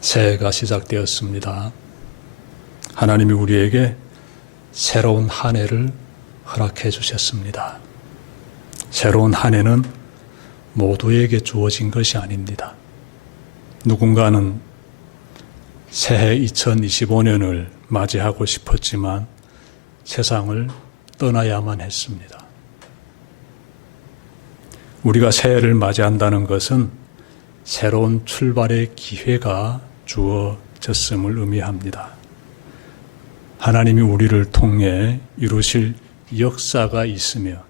새해가 시작되었습니다. 하나님이 우리에게 새로운 한 해를 허락해 주셨습니다. 새로운 한 해는 모두에게 주어진 것이 아닙니다. 누군가는 새해 2025년을 맞이하고 싶었지만 세상을 떠나야만 했습니다. 우리가 새해를 맞이한다는 것은 새로운 출발의 기회가 주어졌음을 의미합니다. 하나님이 우리를 통해 이루실 역사가 있으며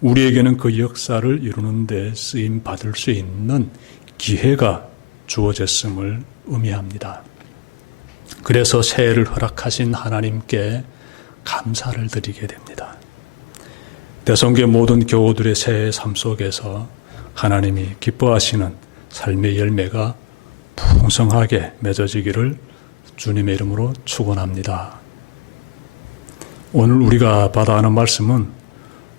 우리에게는 그 역사를 이루는 데 쓰임 받을 수 있는 기회가 주어졌음을 의미합니다. 그래서 새해를 허락하신 하나님께 감사를 드리게 됩니다. 대성교회 모든 교우들의 새해 삶 속에서 하나님이 기뻐하시는 삶의 열매가 풍성하게 맺어지기를 주님의 이름으로 축원합니다. 오늘 우리가 받아 하는 말씀은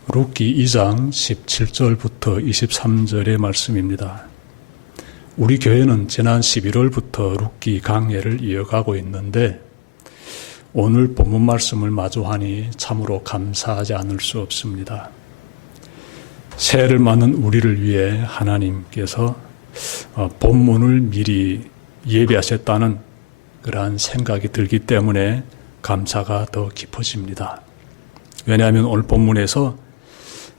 룻기 2장 17절부터 23절의 말씀입니다. 우리 교회는 지난 11월부터 룻기 강해를 이어가고 있는데 오늘 본문 말씀을 마주하니 참으로 감사하지 않을 수 없습니다. 새해를 맞는 우리를 위해 하나님께서 본문을 미리 예비하셨다는 그러한 생각이 들기 때문에 감사가 더 깊어집니다. 왜냐하면 오늘 본문에서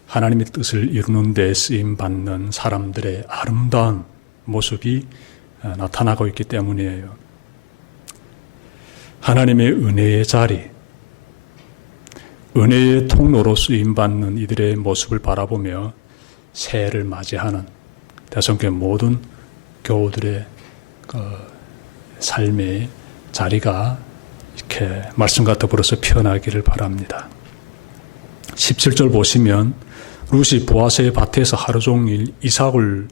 하나님의 뜻을 이루는 데 쓰임받는 사람들의 아름다운 모습이 나타나고 있기 때문이에요. 하나님의 은혜의 자리, 은혜의 통로로 쓰임받는 이들의 모습을 바라보며 새해를 맞이하는 대성교회 모든 교우들의 삶의 자리가 이렇게 말씀과 더불어서 피어나기를 바랍니다. 17절 보시면 룻이 보아스의 밭에서 하루 종일 이삭을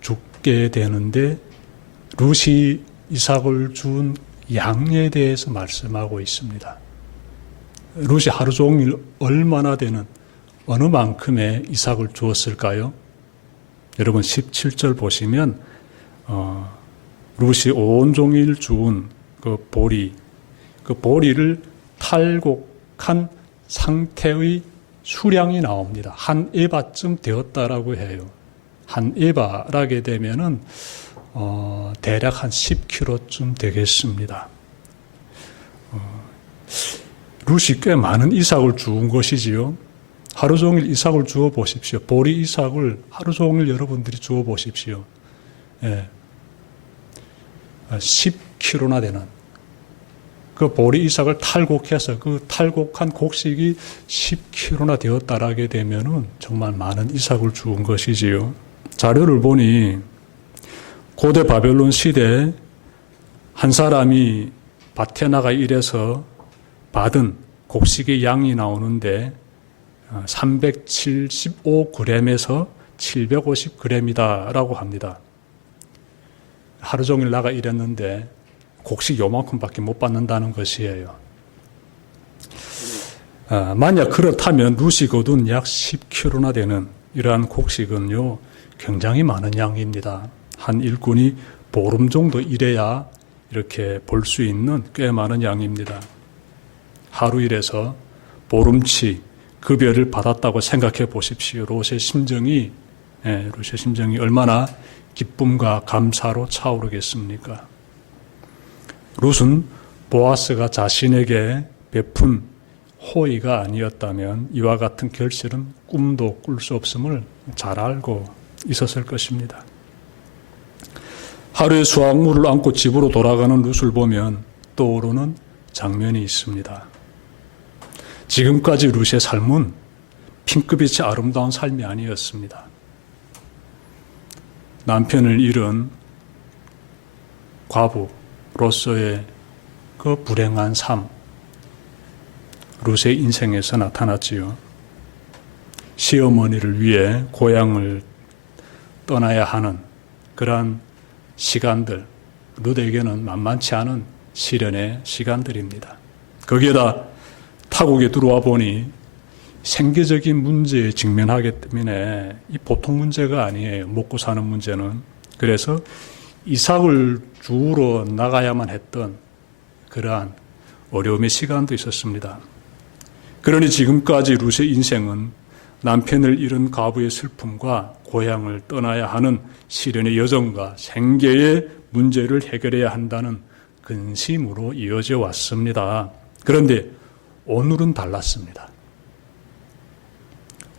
죽게 되는데 룻이 이삭을 준 양에 대해서 말씀하고 있습니다. 룻이 하루 종일 얼마나 되는 어느 만큼의 이삭을 주었을까요? 여러분 17절 보시면 룻이 온종일 주운 그 보리를 탈곡한 상태의 수량이 나옵니다. 한 에바쯤 되었다라고 해요. 한 에바라게 되면은 대략 한 10kg쯤 되겠습니다. 룻이 꽤 많은 이삭을 주운 것이지요. 하루 종일 이삭을 주워 보십시오. 보리 이삭을 하루 종일 여러분들이 주워 보십시오. 예. 10kg나 되는 그 보리 이삭을 탈곡해서 그 탈곡한 곡식이 10kg나 되었다라게 되면은 정말 많은 이삭을 주운 것이지요. 자료를 보니 고대 바벨론 시대 한 사람이 밭에 나가 일해서 받은 곡식의 양이 나오는데 375g에서 750g이다라고 합니다. 하루 종일 나가 일했는데 곡식 요만큼밖에 못 받는다는 것이에요. 만약 그렇다면 룻이 거둔 약 10kg나 되는 이러한 곡식은요 굉장히 많은 양입니다. 한 일꾼이 보름 정도 일해야 이렇게 볼 수 있는 꽤 많은 양입니다. 하루 일해서 보름치 급여를 받았다고 생각해 보십시오. 롯의 심정이 얼마나 기쁨과 감사로 차오르겠습니까? 롯은 보아스가 자신에게 베푼 호의가 아니었다면 이와 같은 결실은 꿈도 꿀 수 없음을 잘 알고 있었을 것입니다. 하루에 수확물을 안고 집으로 돌아가는 룻을 보면 떠오르는 장면이 있습니다. 지금까지 룻의 삶은 핑크빛이 아름다운 삶이 아니었습니다. 남편을 잃은 과부로서의 그 불행한 삶, 룻의 인생에서 나타났지요. 시어머니를 위해 고향을 떠나야 하는 그러한 시간들, 룻에게는 만만치 않은 시련의 시간들입니다. 거기에다 타국에 들어와 보니 생계적인 문제에 직면하기 때문에 이 보통 문제가 아니에요. 먹고 사는 문제는. 그래서 이삭을 주우러 나가야만 했던 그러한 어려움의 시간도 있었습니다. 그러니 지금까지 룻의 인생은 남편을 잃은 과부의 슬픔과 고향을 떠나야 하는 시련의 여정과 생계의 문제를 해결해야 한다는 근심으로 이어져 왔습니다. 그런데 오늘은 달랐습니다.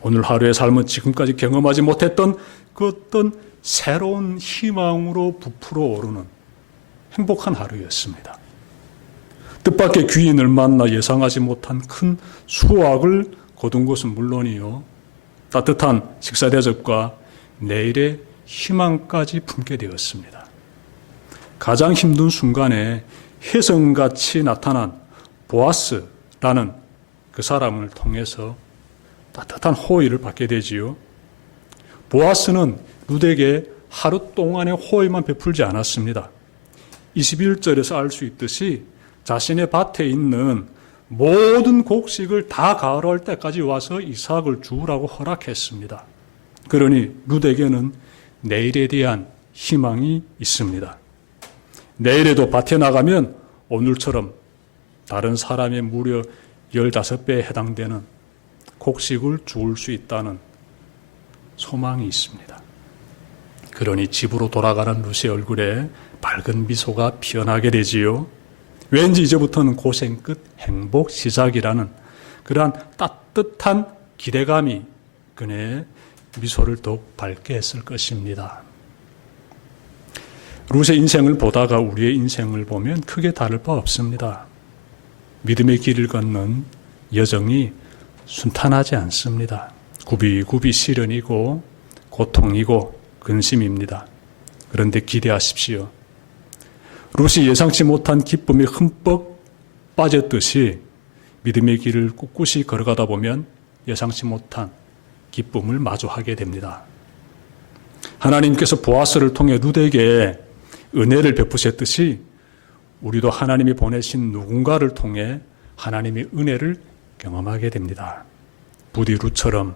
오늘 하루의 삶은 지금까지 경험하지 못했던 그 어떤 새로운 희망으로 부풀어 오르는 행복한 하루였습니다. 뜻밖의 귀인을 만나 예상하지 못한 큰 수확을 거둔 것은 물론이요, 따뜻한 식사 대접과 내일의 희망까지 품게 되었습니다. 가장 힘든 순간에 혜성같이 나타난 보아스라는 그 사람을 통해서 따뜻한 호의를 받게 되지요. 보아스는 룻에게 하루 동안의 호의만 베풀지 않았습니다. 21절에서 알 수 있듯이 자신의 밭에 있는 모든 곡식을 다 가을할 때까지 와서 이삭을 주우라고 허락했습니다. 그러니 룻에게는 내일에 대한 희망이 있습니다. 내일에도 밭에 나가면 오늘처럼 다른 사람의 무려 15배에 해당되는 곡식을 주울 수 있다는 소망이 있습니다. 그러니 집으로 돌아가는 룻의 얼굴에 밝은 미소가 피어나게 되지요. 왠지 이제부터는 고생 끝 행복 시작이라는 그러한 따뜻한 기대감이 그녀의 미소를 더욱 밝게 했을 것입니다. 룻의 인생을 보다가 우리의 인생을 보면 크게 다를 바 없습니다. 믿음의 길을 걷는 여정이 순탄하지 않습니다. 굽이굽이 시련이고 고통이고 근심입니다. 그런데 기대하십시오. 룻이 예상치 못한 기쁨에 흠뻑 빠졌듯이 믿음의 길을 꿋꿋이 걸어가다 보면 예상치 못한 기쁨을 마주하게 됩니다. 하나님께서 보아스를 통해 룻에게 은혜를 베푸셨듯이 우리도 하나님이 보내신 누군가를 통해 하나님의 은혜를 경험하게 됩니다. 부디 룻처럼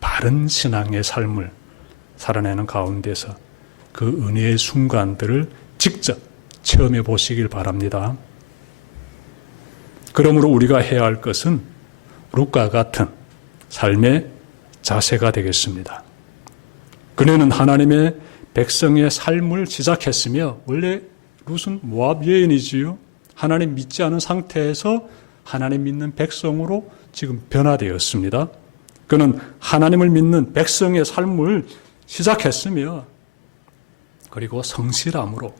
바른 신앙의 삶을 살아내는 가운데서 그 은혜의 순간들을 직접 체험해 보시길 바랍니다. 그러므로 우리가 해야 할 것은 룻과 같은 삶의 자세가 되겠습니다. 그녀는 하나님의 백성의 삶을 시작했으며 원래 룻은 모압 여인이지요. 하나님 믿지 않은 상태에서 하나님 믿는 백성으로 지금 변화되었습니다. 그는 하나님을 믿는 백성의 삶을 시작했으며 그리고 성실함으로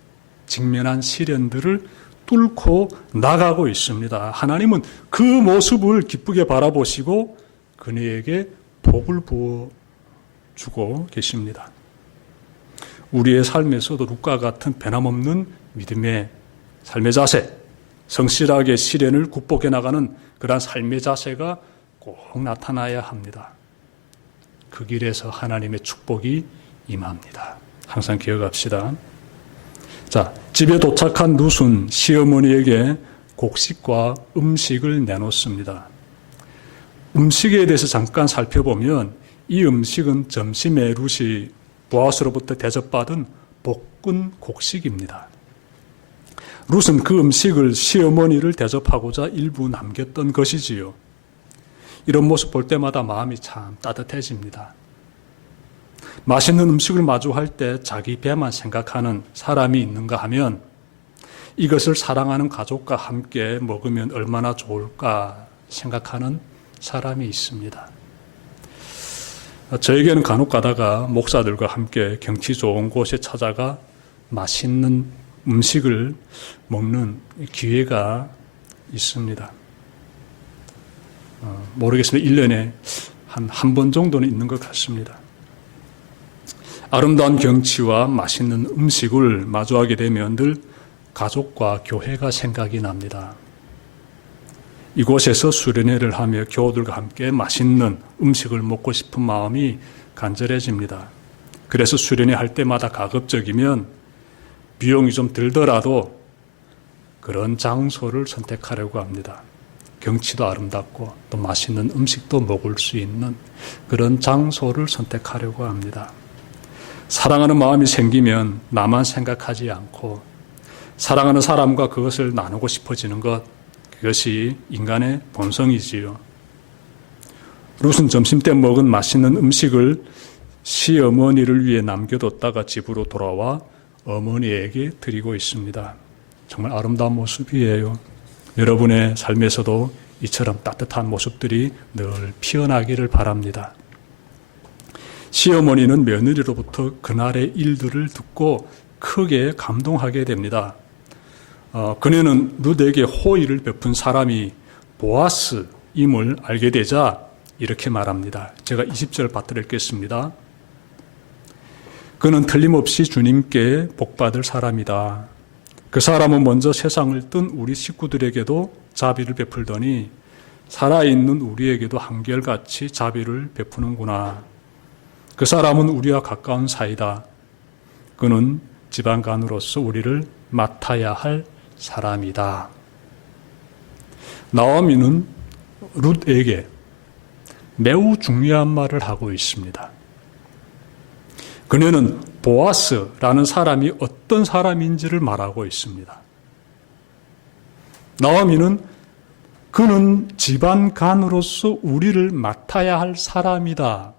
직면한 시련들을 뚫고 나가고 있습니다. 하나님은 그 모습을 기쁘게 바라보시고 그녀에게 복을 부어주고 계십니다. 우리의 삶에서도 룻과 같은 변함없는 믿음의 삶의 자세, 성실하게 시련을 극복해 나가는 그러한 삶의 자세가 꼭 나타나야 합니다. 그 길에서 하나님의 축복이 임합니다. 항상 기억합시다. 자, 집에 도착한 룻은 시어머니에게 곡식과 음식을 내놓습니다. 음식에 대해서 잠깐 살펴보면 이 음식은 점심에 룻이 보아스로부터 대접받은 볶은 곡식입니다. 룻은 그 음식을 시어머니를 대접하고자 일부 남겼던 것이지요. 이런 모습 볼 때마다 마음이 참 따뜻해집니다. 맛있는 음식을 마주할 때 자기 배만 생각하는 사람이 있는가 하면 이것을 사랑하는 가족과 함께 먹으면 얼마나 좋을까 생각하는 사람이 있습니다. 저에게는 간혹 가다가 목사들과 함께 경치 좋은 곳에 찾아가 맛있는 음식을 먹는 기회가 있습니다. 모르겠습니다. 1년에 한 번 정도는 있는 것 같습니다. 아름다운 경치와 맛있는 음식을 마주하게 되면 늘 가족과 교회가 생각이 납니다. 이곳에서 수련회를 하며 교우들과 함께 맛있는 음식을 먹고 싶은 마음이 간절해집니다. 그래서 수련회 할 때마다 가급적이면 비용이 좀 들더라도 그런 장소를 선택하려고 합니다. 경치도 아름답고 또 맛있는 음식도 먹을 수 있는 그런 장소를 선택하려고 합니다. 사랑하는 마음이 생기면 나만 생각하지 않고 사랑하는 사람과 그것을 나누고 싶어지는 것, 그것이 인간의 본성이지요. 룻은 점심때 먹은 맛있는 음식을 시어머니를 위해 남겨뒀다가 집으로 돌아와 어머니에게 드리고 있습니다. 정말 아름다운 모습이에요. 여러분의 삶에서도 이처럼 따뜻한 모습들이 늘 피어나기를 바랍니다. 시어머니는 며느리로부터 그날의 일들을 듣고 크게 감동하게 됩니다. 그녀는 룻에게 호의를 베푼 사람이 보아스임을 알게 되자 이렇게 말합니다. 제가 20절 받들어 읽겠습니다. 그는 틀림없이 주님께 복받을 사람이다. 그 사람은 먼저 세상을 뜬 우리 식구들에게도 자비를 베풀더니 살아있는 우리에게도 한결같이 자비를 베푸는구나. 그 사람은 우리와 가까운 사이다. 그는 지방간으로서 우리를 맡아야 할 사람이다. 나오미는 룻에게 매우 중요한 말을 하고 있습니다. 그녀는 보아스라는 사람이 어떤 사람인지를 말하고 있습니다. 나오미는 그는 집안간으로서 우리를 맡아야 할 사람이다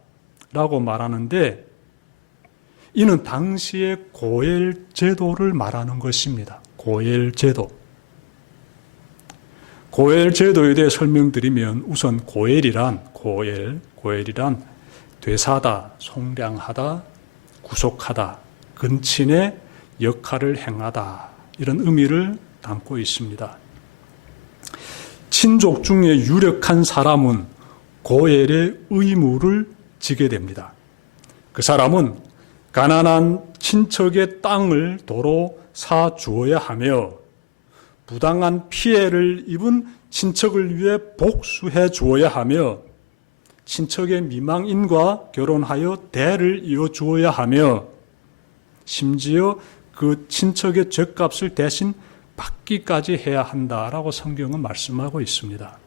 라고 말하는데, 이는 당시의 고엘 제도를 말하는 것입니다. 고엘 제도. 고엘 제도에 대해 설명드리면 우선 고엘이란 되사다, 송량하다, 구속하다, 근친의 역할을 행하다, 이런 의미를 담고 있습니다. 친족 중에 유력한 사람은 고엘의 의무를 지게 됩니다. 그 사람은 가난한 친척의 땅을 도로 사 주어야 하며 부당한 피해를 입은 친척을 위해 복수해 주어야 하며 친척의 미망인과 결혼하여 대를 이어 주어야 하며 심지어 그 친척의 죗값을 대신 받기까지 해야 한다라고 성경은 말씀하고 있습니다.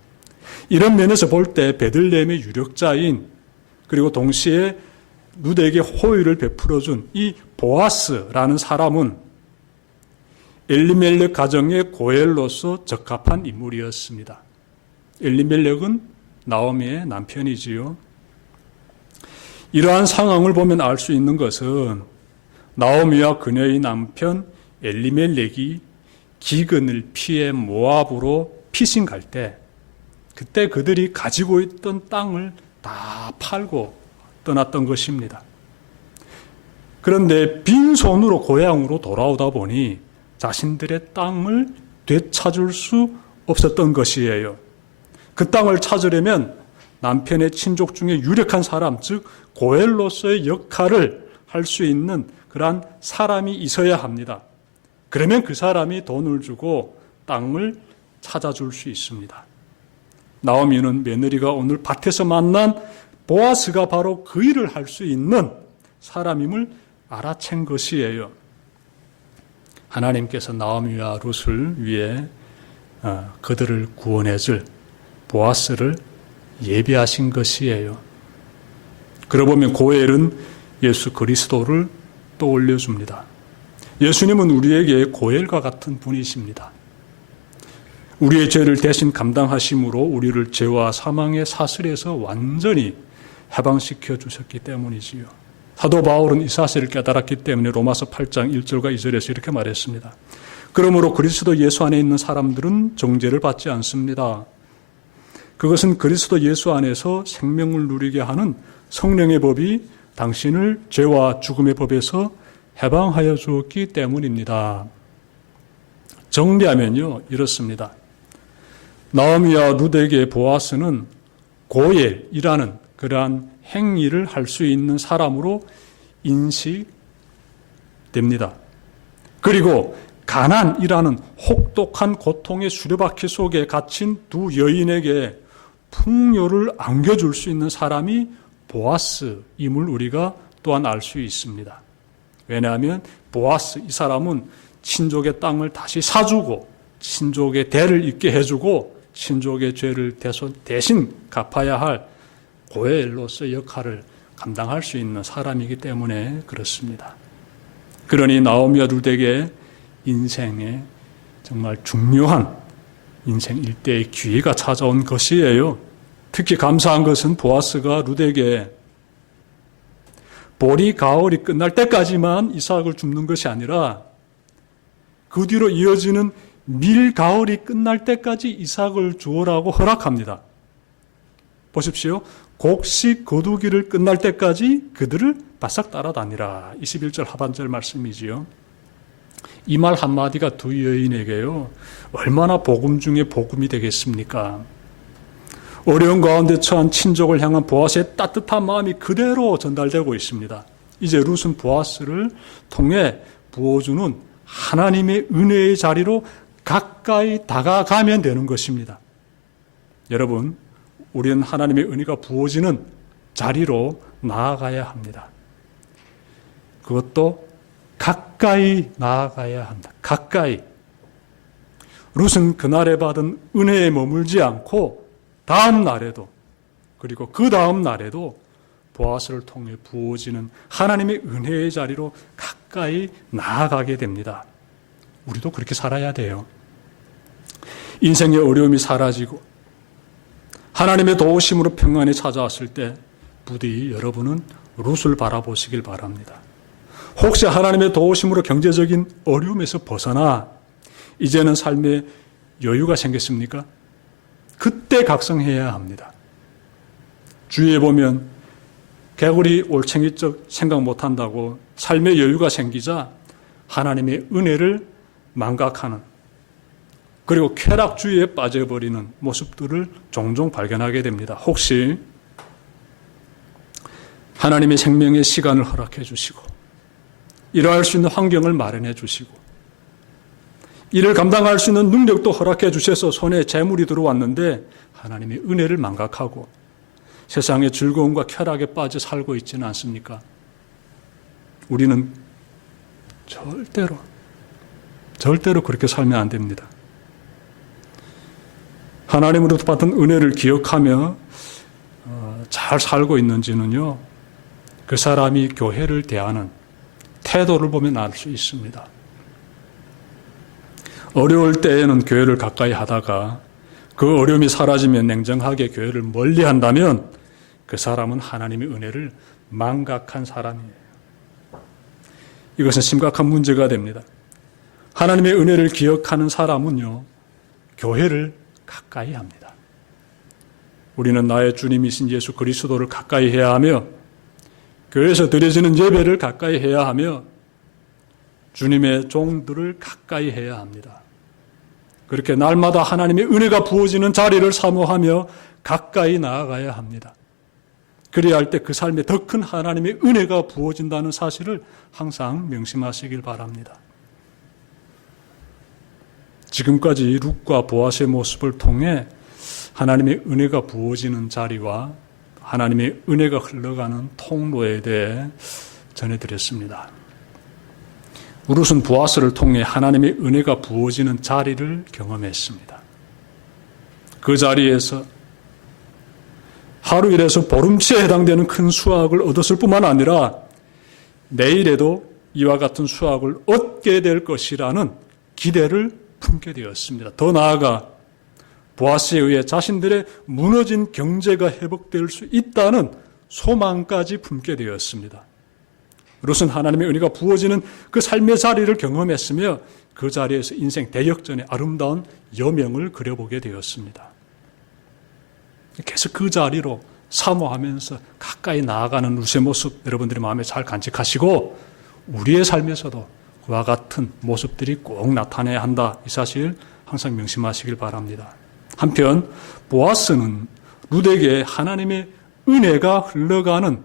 이런 면에서 볼 때 베들레헴의 유력자인, 그리고 동시에 룻에게 호의를 베풀어준 이 보아스라는 사람은 엘리멜렉 가정의 고엘로서 적합한 인물이었습니다. 엘리멜렉은 나오미의 남편이지요. 이러한 상황을 보면 알 수 있는 것은 나오미와 그녀의 남편 엘리멜렉이 기근을 피해 모압으로 피신 갈 때, 그때 그들이 가지고 있던 땅을 다 팔고 떠났던 것입니다. 그런데 빈손으로 고향으로 돌아오다 보니 자신들의 땅을 되찾을 수 없었던 것이에요. 그 땅을 찾으려면 남편의 친족 중에 유력한 사람, 즉 고엘로서의 역할을 할 수 있는 그러한 사람이 있어야 합니다. 그러면 그 사람이 돈을 주고 땅을 찾아줄 수 있습니다. 나오미는 며느리가 오늘 밭에서 만난 보아스가 바로 그 일을 할 수 있는 사람임을 알아챈 것이에요. 하나님께서 나오미와 룻을 위해 그들을 구원해줄 보아스를 예비하신 것이에요. 그러고 보면 고엘은 예수 그리스도를 떠올려줍니다. 예수님은 우리에게 고엘과 같은 분이십니다. 우리의 죄를 대신 감당하심으로 우리를 죄와 사망의 사슬에서 완전히 해방시켜 주셨기 때문이지요. 사도 바울은 이 사실을 깨달았기 때문에 로마서 8장 1절과 2절에서 이렇게 말했습니다. 그러므로 그리스도 예수 안에 있는 사람들은 정죄를 받지 않습니다. 그것은 그리스도 예수 안에서 생명을 누리게 하는 성령의 법이 당신을 죄와 죽음의 법에서 해방하여 주었기 때문입니다. 정리하면요, 이렇습니다. 나오미와 룻에게 보아스는 고엘이라는 그러한 행위를 할 수 있는 사람으로 인식됩니다. 그리고 가난이라는 혹독한 고통의 수레바퀴 속에 갇힌 두 여인에게 풍요를 안겨줄 수 있는 사람이 보아스임을 우리가 또한 알 수 있습니다. 왜냐하면 보아스, 이 사람은 친족의 땅을 다시 사주고 친족의 대를 잇게 해주고 친족의 죄를 대신 갚아야 할 고엘로서의 역할을 감당할 수 있는 사람이기 때문에 그렇습니다. 그러니 나오미와 룻에게 인생의 정말 중요한 인생 일대의 기회가 찾아온 것이에요. 특히 감사한 것은 보아스가 룻에게 보리 가을이 끝날 때까지만 이삭을 줍는 것이 아니라 그 뒤로 이어지는 밀 가을이 끝날 때까지 이삭을 주어라고 허락합니다. 보십시오. 곡식 거두기를 끝날 때까지 그들을 바싹 따라다니라. 21절 하반절 말씀이지요. 이 말 한마디가 두 여인에게요, 얼마나 복음 중에 복음이 되겠습니까? 어려운 가운데 처한 친족을 향한 보아스의 따뜻한 마음이 그대로 전달되고 있습니다. 이제 룻은 보아스를 통해 부어주는 하나님의 은혜의 자리로 가까이 다가가면 되는 것입니다. 여러분, 우리는 하나님의 은혜가 부어지는 자리로 나아가야 합니다. 그것도 가까이 나아가야 합니다. 가까이. 룻은 그날에 받은 은혜에 머물지 않고 다음 날에도, 그리고 그 다음 날에도 보아스를 통해 부어지는 하나님의 은혜의 자리로 가까이 나아가게 됩니다. 우리도 그렇게 살아야 돼요. 인생의 어려움이 사라지고 하나님의 도우심으로 평안이 찾아왔을 때 부디 여러분은 룻을 바라보시길 바랍니다. 혹시 하나님의 도우심으로 경제적인 어려움에서 벗어나 이제는 삶에 여유가 생겼습니까? 그때 각성해야 합니다. 주위에 보면 개구리 올챙이적 생각 못한다고 삶의 여유가 생기자 하나님의 은혜를 망각하는, 그리고 쾌락주의에 빠져버리는 모습들을 종종 발견하게 됩니다. 혹시 하나님의 생명의 시간을 허락해 주시고 일할 수 있는 환경을 마련해 주시고 이를 감당할 수 있는 능력도 허락해 주셔서 손에 재물이 들어왔는데 하나님의 은혜를 망각하고 세상의 즐거움과 쾌락에 빠져 살고 있지는 않습니까? 우리는 절대로 그렇게 살면 안 됩니다. 하나님으로부터 받은 은혜를 기억하며 잘 살고 있는지는요, 그 사람이 교회를 대하는 태도를 보면 알 수 있습니다. 어려울 때에는 교회를 가까이 하다가 그 어려움이 사라지면 냉정하게 교회를 멀리 한다면 그 사람은 하나님의 은혜를 망각한 사람이에요. 이것은 심각한 문제가 됩니다. 하나님의 은혜를 기억하는 사람은요, 교회를 가까이 합니다. 우리는 나의 주님이신 예수 그리스도를 가까이 해야 하며 교회에서 드려지는 예배를 가까이 해야 하며 주님의 종들을 가까이 해야 합니다. 그렇게 날마다 하나님의 은혜가 부어지는 자리를 사모하며 가까이 나아가야 합니다. 그래야 할 때 그 삶에 더 큰 하나님의 은혜가 부어진다는 사실을 항상 명심하시길 바랍니다. 지금까지 룻과 보아스의 모습을 통해 하나님의 은혜가 부어지는 자리와 하나님의 은혜가 흘러가는 통로에 대해 전해드렸습니다. 룻은 보아스를 통해 하나님의 은혜가 부어지는 자리를 경험했습니다. 그 자리에서 하루 일해서 보름치에 해당되는 큰 수확을 얻었을 뿐만 아니라 내일에도 이와 같은 수확을 얻게 될 것이라는 기대를 품게 되었습니다. 더 나아가 보아스에 의해 자신들의 무너진 경제가 회복될 수 있다는 소망까지 품게 되었습니다. 룻은 하나님의 은혜가 부어지는 그 삶의 자리를 경험했으며 그 자리에서 인생 대역전의 아름다운 여명을 그려보게 되었습니다. 계속 그 자리로 사모하면서 가까이 나아가는 룻의 모습 여러분들이 마음에 잘 간직하시고 우리의 삶에서도 그와 같은 모습들이 꼭 나타나야 한다. 이 사실 항상 명심하시길 바랍니다. 한편 보아스는 룻에게 하나님의 은혜가 흘러가는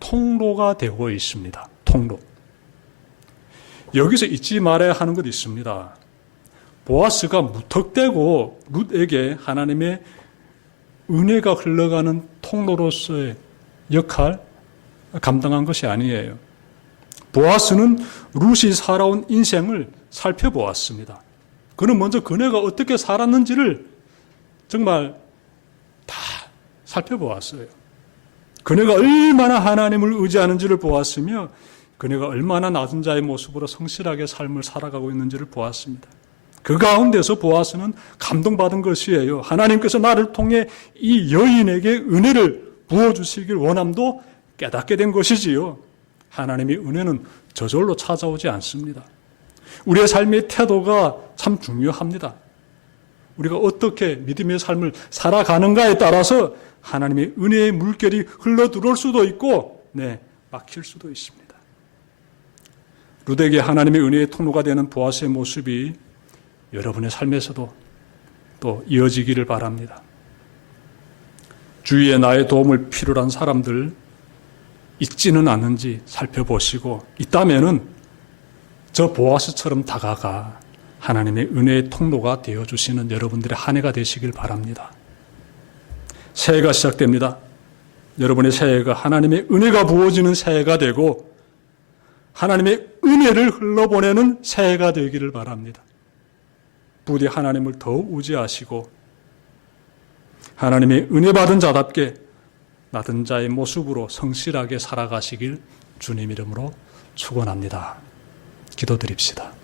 통로가 되고 있습니다. 통로. 여기서 잊지 말아야 하는 것이 있습니다. 보아스가 무턱대고 룻에게 하나님의 은혜가 흘러가는 통로로서의 역할 감당한 것이 아니에요. 보아스는 룻이 살아온 인생을 살펴보았습니다. 그는 먼저 그네가 어떻게 살았는지를 정말 다 살펴보았어요. 그네가 얼마나 하나님을 의지하는지를 보았으며 그네가 얼마나 낮은 자의 모습으로 성실하게 삶을 살아가고 있는지를 보았습니다. 그 가운데서 보아스는 감동받은 것이에요. 하나님께서 나를 통해 이 여인에게 은혜를 부어주시길 원함도 깨닫게 된 것이지요. 하나님의 은혜는 저절로 찾아오지 않습니다. 우리의 삶의 태도가 참 중요합니다. 우리가 어떻게 믿음의 삶을 살아가는가에 따라서 하나님의 은혜의 물결이 흘러들어올 수도 있고 막힐 수도 있습니다. 룻에게 하나님의 은혜의 통로가 되는 보아스의 모습이 여러분의 삶에서도 또 이어지기를 바랍니다. 주위에 나의 도움을 필요로 한 사람들 있지는 않은지 살펴보시고 있다면은 저 보아스처럼 다가가 하나님의 은혜의 통로가 되어주시는 여러분들의 한 해가 되시길 바랍니다. 새해가 시작됩니다. 여러분의 새해가 하나님의 은혜가 부어지는 새해가 되고 하나님의 은혜를 흘러보내는 새해가 되기를 바랍니다. 부디 하나님을 더 의지하시고 하나님의 은혜 받은 자답게 낮은 자의 모습으로 성실하게 살아가시길 주님 이름으로 축원합니다. 기도드립시다.